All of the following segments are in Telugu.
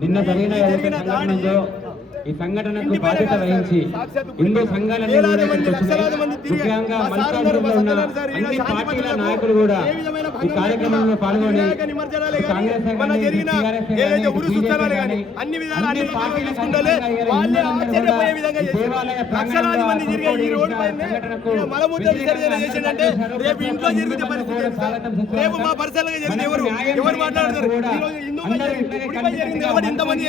నిన్న జరిగిన సంఘటనలో ఈ సంఘటనకు బాధ్యత వహించి హిందూ సంఘాల ముఖ్యంగా మల్కాజ్గిరిలో ఉన్న అన్ని పార్టీల నాయకులు కూడా ఈ కార్యక్రమంలో పాల్గొని కాంగ్రెస్ ఇంతమంది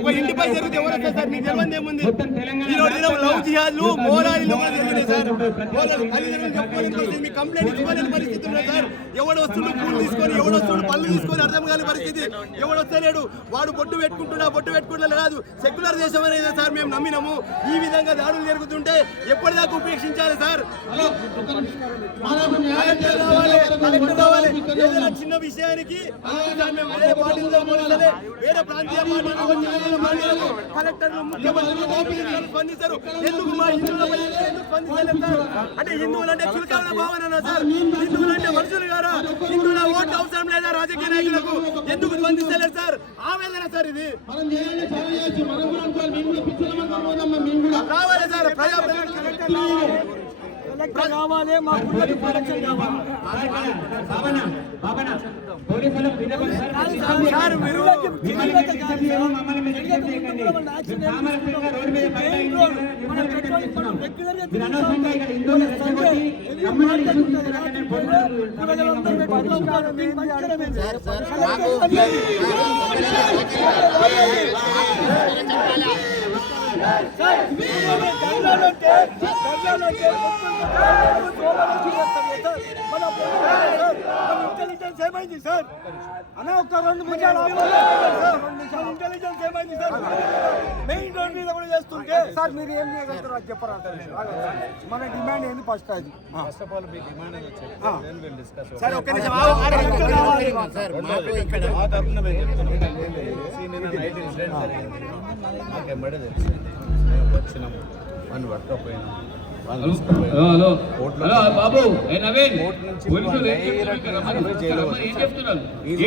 ఒక ఇంటిపై జరిగితే ఎవరు సార్ మీకు తెలియదు ఏముంది ఈ రోజు లవ్ జిహాద్లు మోరాయిలు సార్ మీ కంప్లైంట్ ఇచ్చుకోలేని పరిస్థితి ఉంది సార్. ఎవడు వస్తుండు పూలు తీసుకొని ఎవడు వస్తుండు పళ్ళు తీసుకొని అర్థం కాని పరిస్థితి. ఎవడు వస్తలేడు వాడు బొట్టు పెట్టుకుంటున్నా కాదు సెక్యులర్ దేశం అనేది సార్ మేము నమ్మినాము. ఈ విధంగా దాడులు జరుగుతుంటే ఎప్పటిదాకా ఉపేక్షించాలి సార్? ఏదైనా చిన్న విషయానికి వేరే పార్టీలతో వేరే ప్రాంతీయ పార్టీలు కలెక్టర్లు ముఖ్యమంత్రులు స్పందిస్తారు. ఎందుకు మా హిందువులపై ఎందుకు స్పందించలేదు సార్? అంటే హిందువులు అంటే చులకన భావన సార్? హిందువులు అంటే మనుషులు గారా? హిందువుల ఓటు అవసరం లేదా రాజకీయ నాయకులకు? ఎందుకు స్పందించలేదు సార్? ఆవేదన సార్ ఇది. రావాలి సార్ కావాలి మాకు ఇంటెలిజెన్స్ ఏమైంది సార్? అనే ఒక 2 నిమిషాలు ఇంటెలిజెన్స్ ఏమైంది సార్? మెయిన్ రోడ్ మీద కూడా చేస్తుంటే సార్ మీరు ఏం చేయగలుగుతారు అది చెప్పరా? మన డిమాండ్ ఏంది ఫస్ట్? అది first of all me demand sir ఒక్క నిమిషం సార్ మాకు ఇక్కడ ఆ తరపున మేము చెప్తున్నాం. నైట్ ఇన్సిడెంట్ జరిగింది మాకు ఎమ్మడే తెలిసింది. మేము వచ్చినాము అని పట్టకపోయినాం. హలో బాబు నవీన్ పోలీసులు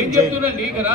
ఏం చెప్తున్నారు నీకు రా